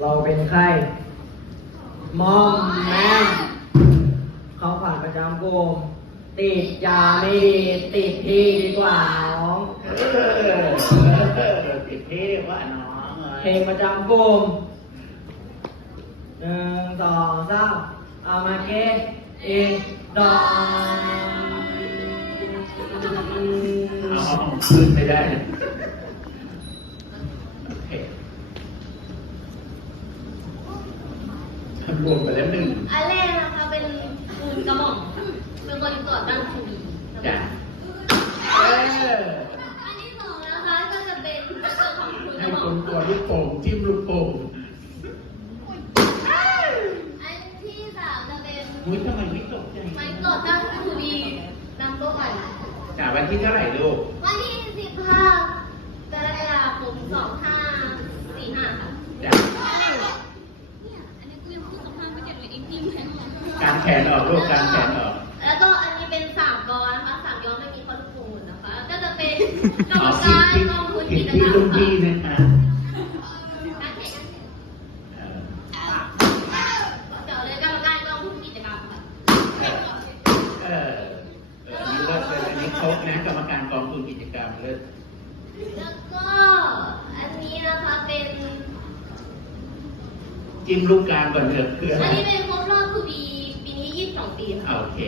เราเป็นใครมอมแมมเขาผ่านประจำกลุ่มติดยาไม่ดีติดที่ดีกว่าน้องเออเออติดเทพว่าน้องเพลงประจำกลุ่มหนึ่งสองสามเอามาเกตอีกดอกเอาขึ้นไม่ได้โอเค รวมไปแล้วหนึ่งอันแรกนะคะเป็นคุณกระหม่อมเป็นคนก่อตั้งทีวีจ้ะเอออันที่สองนะคะก็จะเป็นกระเกิดของคุณกให้ระหม่คอมนตัวลูกโป่งจิ้มลูกโป่งอันที่สามจะเป็นอุ้ยทำไมไม่ตกใจมันก่อตั้งทีวีนัมเบอร์วันจ้ะวันที่เท่าไหร่ลูกวันที่สิบห้ากรกฎาคมสองห้าสี่ห้าค่ะ จ้ะการแขนออกลูกการแขนออก แล้วก็อันนี้เป็นสามกอนะคะสามยอไม่มีข้อลูกปูนนะคะ ก็จะเป็นกรอ๋รอมผิดการผิดกองทุนผิกิดจที่กรรมรุ่นพี่ค่ะนะคะการแข่งขันเออเดี๋ยวเลยกรรมการกองทุนกิจกรรมค่ะเออเอออันนี้เลิศเลยอันนี้ครบนะกรรมการกองทุนกิจกรรมเลิศแล้วก็อันนี้นะคะเป็น จิ้มลูกกลางก่อนเถอะคืออะอัไรนนี้เป็น ยี่สิบสองปีค่ะโอเค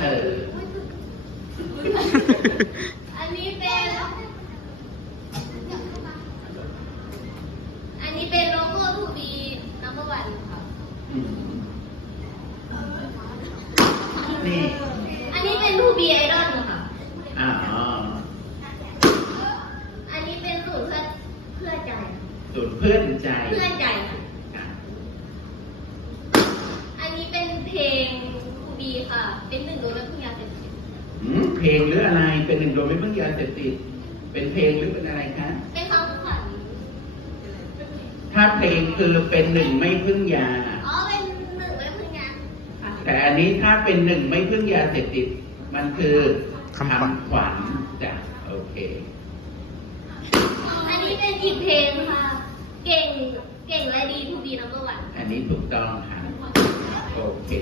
เออ อันนี้เป็น อันนี้เป็นโลโก้ทูบีนัมเบอร์วันค่ะอืมนี่ อันนี้เป็นทูบีไอดอลค่ะอ๋ออันนี้เป็นศูนย์เพื่อเพื่อใจส่วนเพื่อนใจ เพื่อใจค่ะ อะ อันนี้เป็นเพลงทูบีค่ะ เป็นหนึ่งโดยไม่พึ่งยาเสพติด หืม เพลงหรืออะไร เป็นหนึ่งโดยไม่เพิ่งยาเสพติด เป็นเพลงหรือเป็นอะไรคะเป็นคำขวัญถ้าเพลงคือเป็นหนึ่งไม่พึ่งยา อ๋อ เป็นหนึ่งไม่พึ่งยาค่ะแต่อันนี้ถ้าเป็นหนึ่งไม่พึ่งยาเสพติด มันคือคำขวัญขวัญจ้ะโอเค อันนี้เป็นอีกเพลงค่ะ เก่ง เก่งและดีทูบีนัมเบอร์วันอันนี้ถูกต้องค่ะ โอเค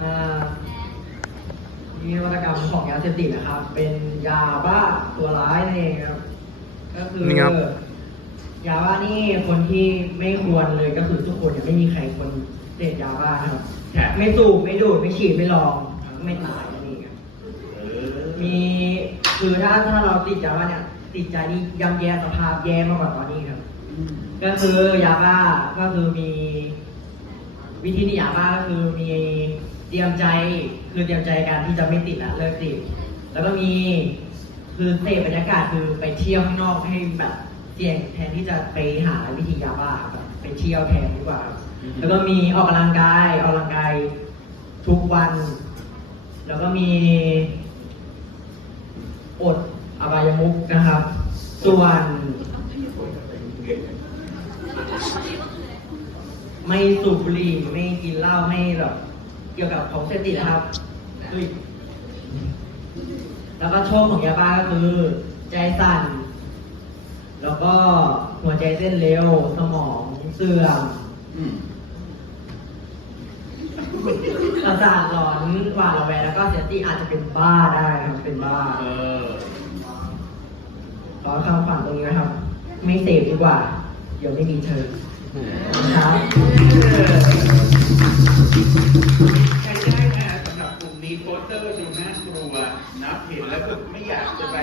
อ่ามี นวัตกรรมของยาเสพติดนะครับ เป็นยาบ้าตัวร้ายนั่นเองครับ ก็คือนี่ครับ ยาบ้านี่คนที่ไม่ควรเลยก็คือทุกคนเนี่ยไม่มีใครควรเสพยาบ้านะครับค่ะไม่สูบไม่ดูดไม่ฉีดไม่ลองไม่ตายนั่นเองครับ เออมีคือถ้าถ้าเราติดยาบ้าเนี่ยติดใจนี่ย่ำแย่สภาพแย่มากกว่าตอนนี้ครับอืมก็คือยาบ้าก็คือมี วิธีที่ยาบ้าก็คือมี เตรียมใจคือเตรียมใจการที่จะไม่ติดละเลิกติดแล้วก็มีคือเสพบรรยากาศคือไปเที่ยวข้างนอกให้แบบเสี่ยงแทนที่จะไปหาวิธียาบ้าครับไปเที่ยวแทนดีกว่า แล้วก็มีออกกำลังกายออกกำลังกายทุกวัน แล้วก็มีอดอบายมุกนะครับ ส่วนไม่สูบบุหรี่ไม่กินเหล้าไม่แบบ เกี่ยวกับของเสพติดนะครับเฮ้ยแล้วก็โชคของยาบ้าก็คือ ใจสั่น แล้วก็หัวใจเต้นเร็ว สมองเสื่อมอืมประสาทหลอนหวาดระแวงแล้วก็เสียสติอาจจะเป็นบ้าได้ครับ เป็นบ้าเออขอคำฝันตรงนี้นะครับ ไม่เสพดีกว่า เดี๋ยวไม่มีเธอครับ เห็นแล้วก็ไม่อยากจะไป